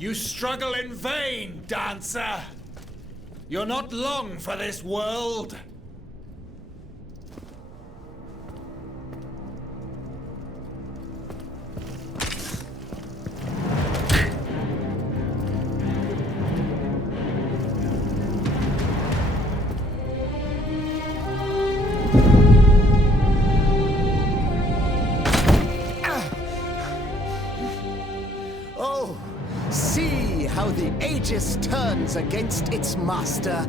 You struggle in vain, dancer! You're not long for this world! The Aegis turns against its master.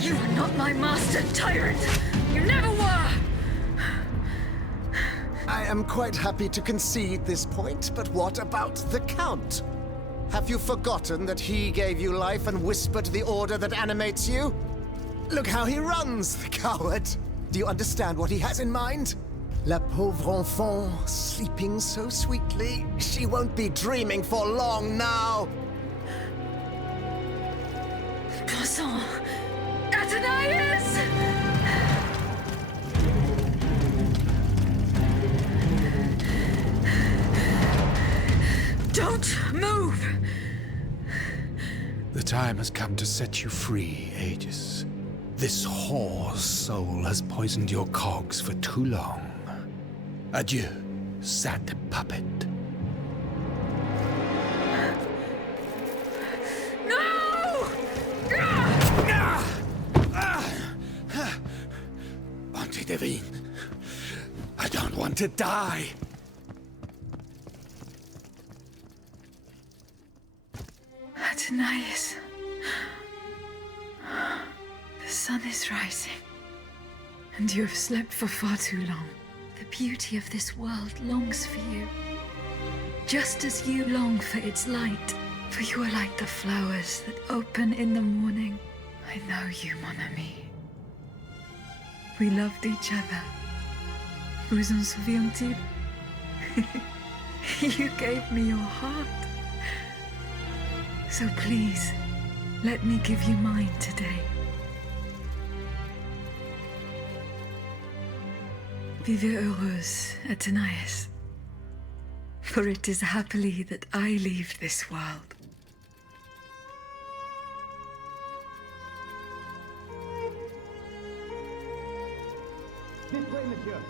You are not my master, tyrant! You never were! I am quite happy to concede this point, but what about the Count? Have you forgotten that he gave you life and whispered the order that animates you? Look how he runs, the coward! Do you understand what he has in mind? La pauvre enfant, sleeping so sweetly, she won't be dreaming for long now! Passons! Athenais! Don't move! The time has come to set you free, Aegis. This whore's soul has poisoned your cogs for too long. Adieu, sad puppet. No! Bonté divine, I don't want to die. Athenais. The sun is rising, and you have slept for far too long. The beauty of this world longs for you, just as you long for its light. For you are like the flowers that open in the morning. I know you, mon ami. We loved each other. Vous en souvient-il? You gave me your heart. So please, let me give you mine today. Vivez heureuse, Athenais. For it is happily that I leave this world. This way, monsieur.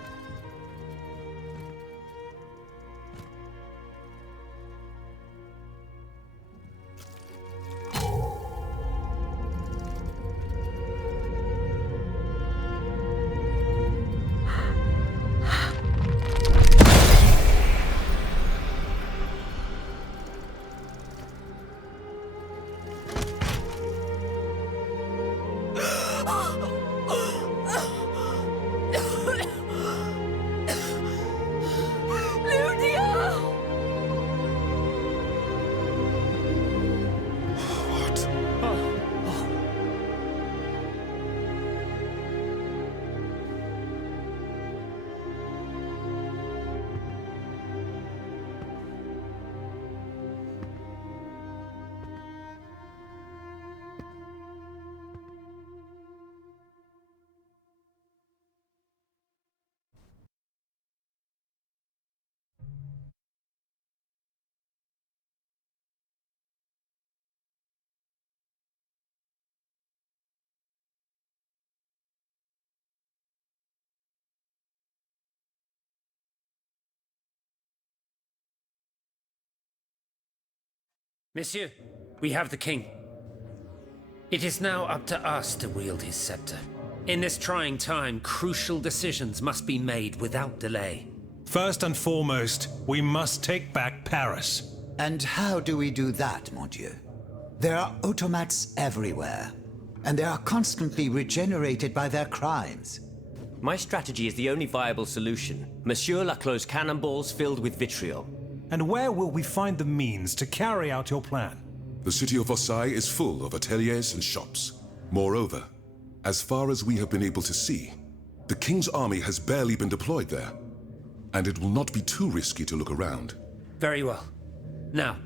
Monsieur, we have the king. It is now up to us to wield his scepter. In this trying time, crucial decisions must be made without delay. First and foremost, we must take back Paris. And how do we do that, mon Dieu? There are automats everywhere, and they are constantly regenerated by their crimes. My strategy is the only viable solution. Monsieur Laclos' cannonballs filled with vitriol. And where will we find the means to carry out your plan? The city of Versailles is full of ateliers and shops. Moreover, as far as we have been able to see, the king's army has barely been deployed there. And it will not be too risky to look around. Very well. Now,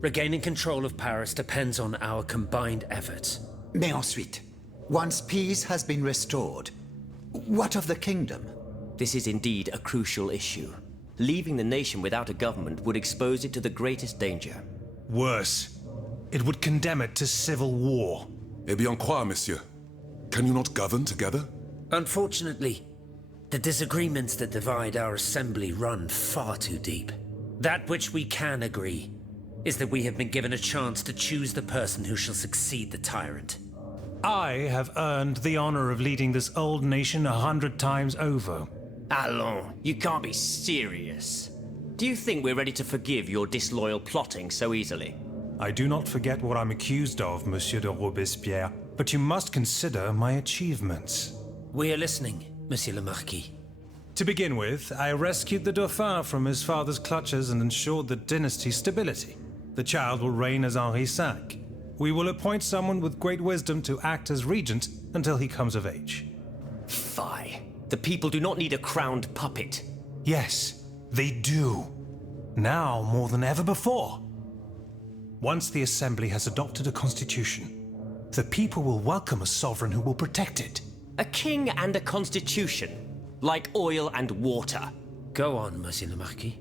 Regaining control of Paris depends on our combined efforts. Mais ensuite, once peace has been restored, what of the kingdom? This is indeed a crucial issue. Leaving the nation without a government would expose it to the greatest danger. Worse, it would condemn it to civil war. Eh bien quoi, monsieur? Can you not govern together? Unfortunately, the disagreements that divide our assembly run far too deep. That which we can agree is that we have been given a chance to choose the person who shall succeed the tyrant. I have earned the honor of leading this old nation 100 times over. Allons, you can't be serious. Do you think we're ready to forgive your disloyal plotting so easily? I do not forget what I'm accused of, Monsieur de Robespierre, but you must consider my achievements. We are listening, Monsieur le Marquis. To begin with, I rescued the Dauphin from his father's clutches and ensured the dynasty's stability. The child will reign as Henri V. We will appoint someone with great wisdom to act as regent until he comes of age. Fie. The people do not need a crowned puppet. Yes, they do. Now more than ever before. Once the Assembly has adopted a constitution, the people will welcome a sovereign who will protect it. A king and a constitution, like oil and water. Go on, Monsieur le Marquis.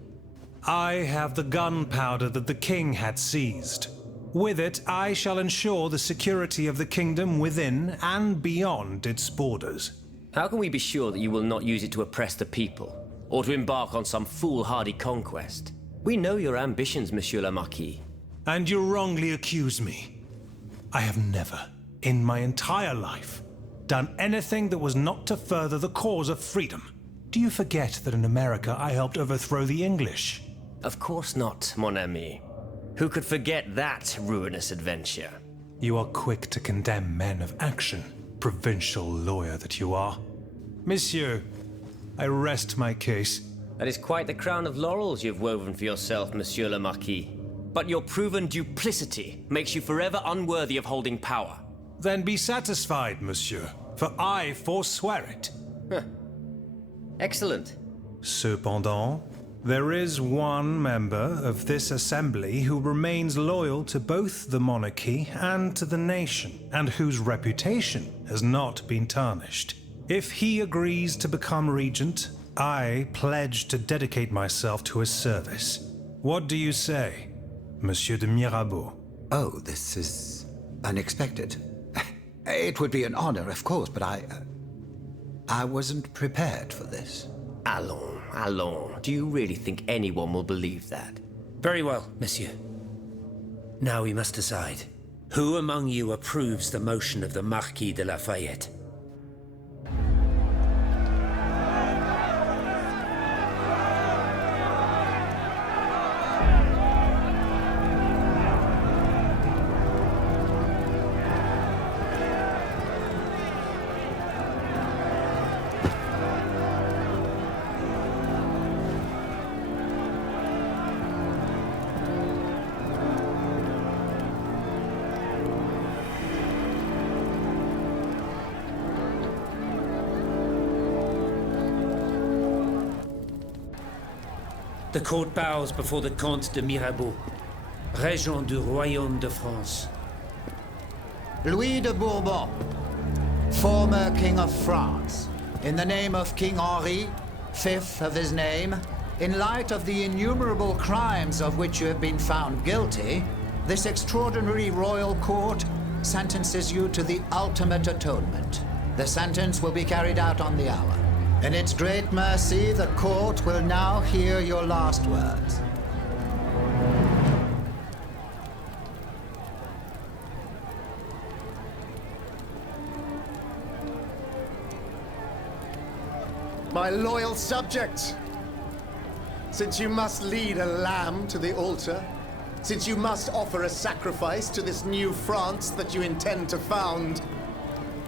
I have the gunpowder that the king had seized. With it, I shall ensure the security of the kingdom within and beyond its borders. How can we be sure that you will not use it to oppress the people, or to embark on some foolhardy conquest? We know your ambitions, Monsieur le Marquis. And you wrongly accuse me. I have never, in my entire life, done anything that was not to further the cause of freedom. Do you forget that in America I helped overthrow the English? Of course not, mon ami. Who could forget that ruinous adventure? You are quick to condemn men of action, provincial lawyer that you are. Monsieur, I rest my case. That is quite the crown of laurels you've woven for yourself, Monsieur le Marquis. But your proven duplicity makes you forever unworthy of holding power. Then be satisfied, monsieur, for I forswear it. Excellent. Cependant, there is one member of this assembly who remains loyal to both the monarchy and to the nation, and whose reputation has not been tarnished. If he agrees to become regent, I pledge to dedicate myself to his service. What do you say, Monsieur de Mirabeau? Oh, this is unexpected. It would be an honor, of course, but I wasn't prepared for this. Allons, allons. Do you really think anyone will believe that? Very well, Monsieur. Now we must decide. Who among you approves the motion of the Marquis de Lafayette? The court bows before the Comte de Mirabeau, Régent du Royaume de France. Louis de Bourbon, former King of France, in the name of King Henri, fifth of his name, in light of the innumerable crimes of which you have been found guilty, this extraordinary royal court sentences you to the ultimate atonement. The sentence will be carried out on the hour. In its great mercy, the court will now hear your last words. My loyal subjects, since you must lead a lamb to the altar, since you must offer a sacrifice to this new France that you intend to found,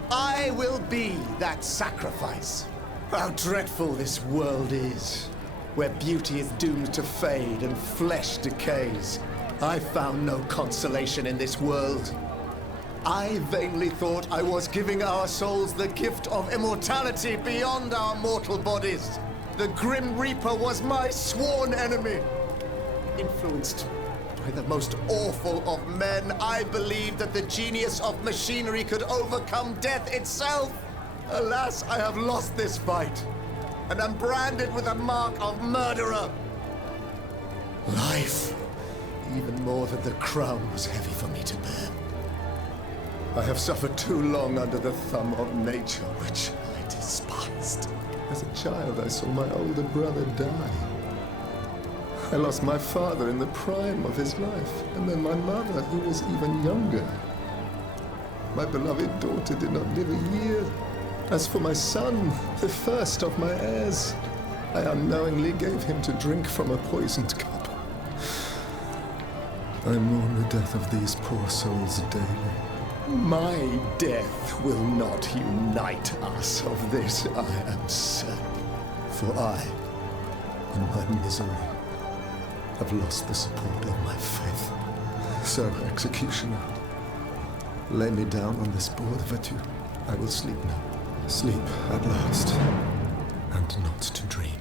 I will be that sacrifice. How dreadful this world is, where beauty is doomed to fade and flesh decays. I found no consolation in this world. I vainly thought I was giving our souls the gift of immortality beyond our mortal bodies. The Grim Reaper was my sworn enemy. Influenced by I, the most awful of men, I believed that the genius of machinery could overcome death itself. Alas, I have lost this fight, and am branded with the mark of murderer. Life, even more than the crown, was heavy for me to bear. I have suffered too long under the thumb of nature, which I despised. As a child, I saw my older brother die. I lost my father in the prime of his life, and then my mother, who was even younger. My beloved daughter did not live a year. As for my son, the first of my heirs, I unknowingly gave him to drink from a poisoned cup. I mourn the death of these poor souls daily. My death will not unite us, of this I am certain. For I, in my misery, have lost the support of my faith. So, executioner, lay me down on this board, Vertu. I will sleep now. Sleep at last, and not to dream.